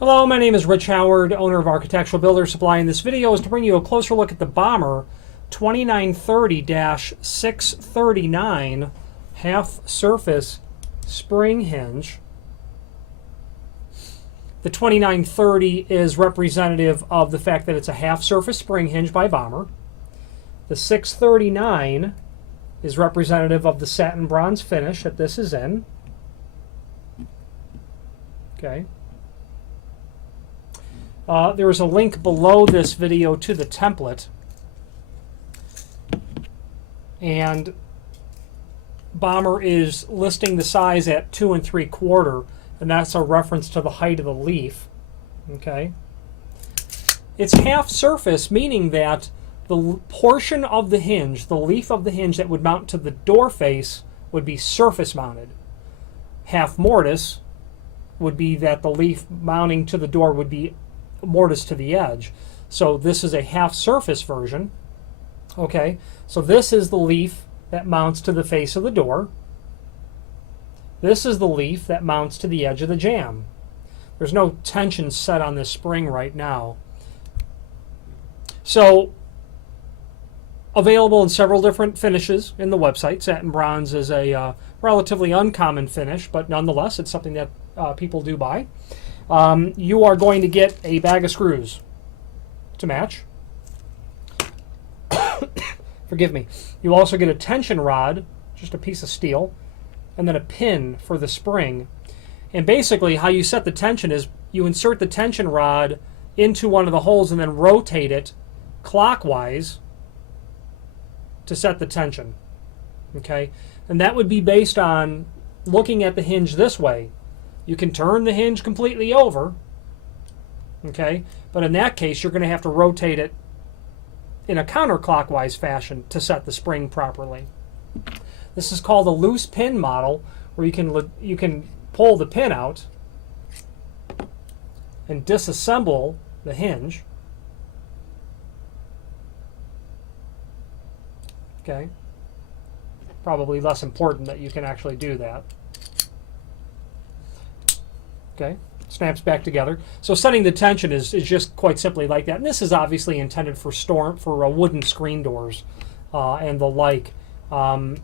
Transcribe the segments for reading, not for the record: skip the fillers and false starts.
Hello, my name is Rich Howard, owner of Architectural Builders Supply, and this video is to bring you a closer look at the Bommer 2930-639 half surface spring hinge. The 2930 is representative of the fact that it's a half surface spring hinge by Bommer. The 639 is representative of the satin bronze finish that this is in. Okay. There is a link below this video to the template, and Bommer is listing the size at 2 3/4, and that's a reference to the height of the leaf. Okay, it's half surface, meaning that the portion of the hinge, the leaf of the hinge that would mount to the door face, would be surface mounted. Half mortise would be that the leaf mounting to the door would be mortise to the edge. So this is a half surface version. Okay, so this is the leaf that mounts to the face of the door. This is the leaf that mounts to the edge of the jamb. There's no tension set on this spring right now. So available in several different finishes in the website. Satin bronze is a relatively uncommon finish, but nonetheless it's something that people do buy. You are going to get a bag of screws to match. Forgive me. You also get a tension rod, just a piece of steel, and then a pin for the spring. And basically how you set the tension is you insert the tension rod into one of the holes and then rotate it clockwise to set the tension. Okay? And that would be based on looking at the hinge this way. You can turn the hinge completely over, okay? But in that case, you're going to have to rotate it in a counterclockwise fashion to set the spring properly. This is called a loose pin model, where you can pull the pin out and disassemble the hinge. Okay? Probably less important that you can actually do that. Okay, snaps back together. So setting the tension is just quite simply like that. And this is obviously intended for wooden screen doors and the like. You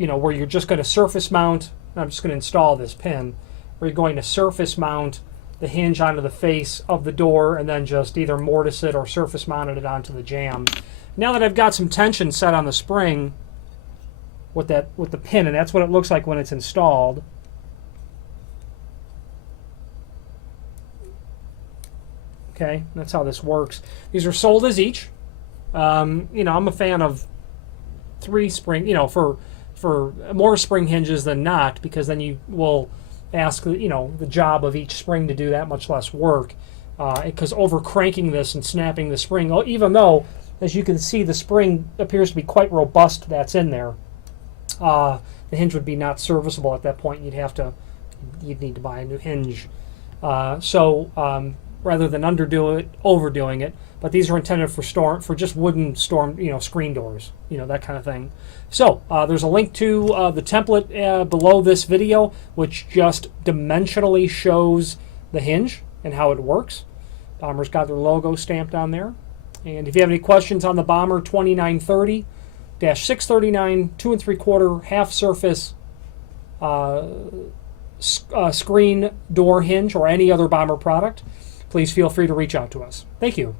know, where you're just going to surface mount. I'm just going to install this pin. Where you're going to surface mount the hinge onto the face of the door and then just either mortise it or surface mount it onto the jamb. Now that I've got some tension set on the spring with the pin, and that's what it looks like when it's installed. Okay, that's how this works. These are sold as each. You know, I'm a fan of 3 spring, you know, for more spring hinges than not, because then you will ask, you know, the job of each spring to do that much less work. Because over cranking this and snapping the spring, even though, as you can see, the spring appears to be quite robust that's in there, the hinge would be not serviceable at that point. You'd need to buy a new hinge. Rather than overdoing it, but these are intended for just wooden screen doors, you know, that kind of thing. So there's a link to the template below this video, which just dimensionally shows the hinge and how it works. Bommer's got their logo stamped on there. And if you have any questions on the Bommer 2930-639 2 3/4 half surface screen door hinge or any other Bommer product, please feel free to reach out to us. Thank you.